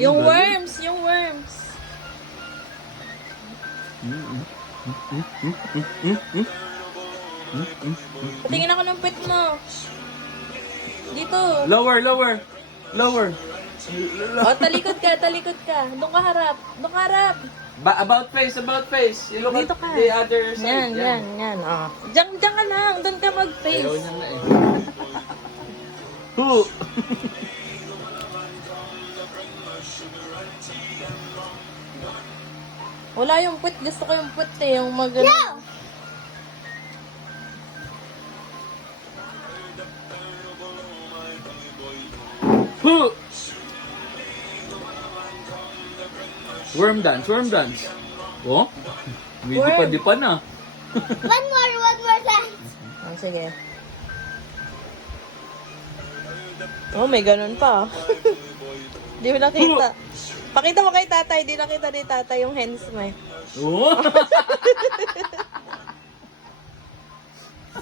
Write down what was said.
Yung worms, yung worms. Patingin ako ng pet mo. Dito. Lower, lower. Lower. O, talikod ka, talikod ka. Doon ka harap. Doon ka harap. About face, about face. You look Dito at ka. the other side. Yan. O. Diyan ka lang. Doon ka mag-face. Ayaw niya na eh. Who? Wala yung put. Gusto ko yung put eh. Yung mag- Who? Worm dance, worm dance. Oh? Medyo Worm. pa na. One more time. Oh, sige. Oh, may ganun pa. Di mo nakita. Pakita mo kay tatay. Di nakita ni tatay yung hands mo eh. Oh?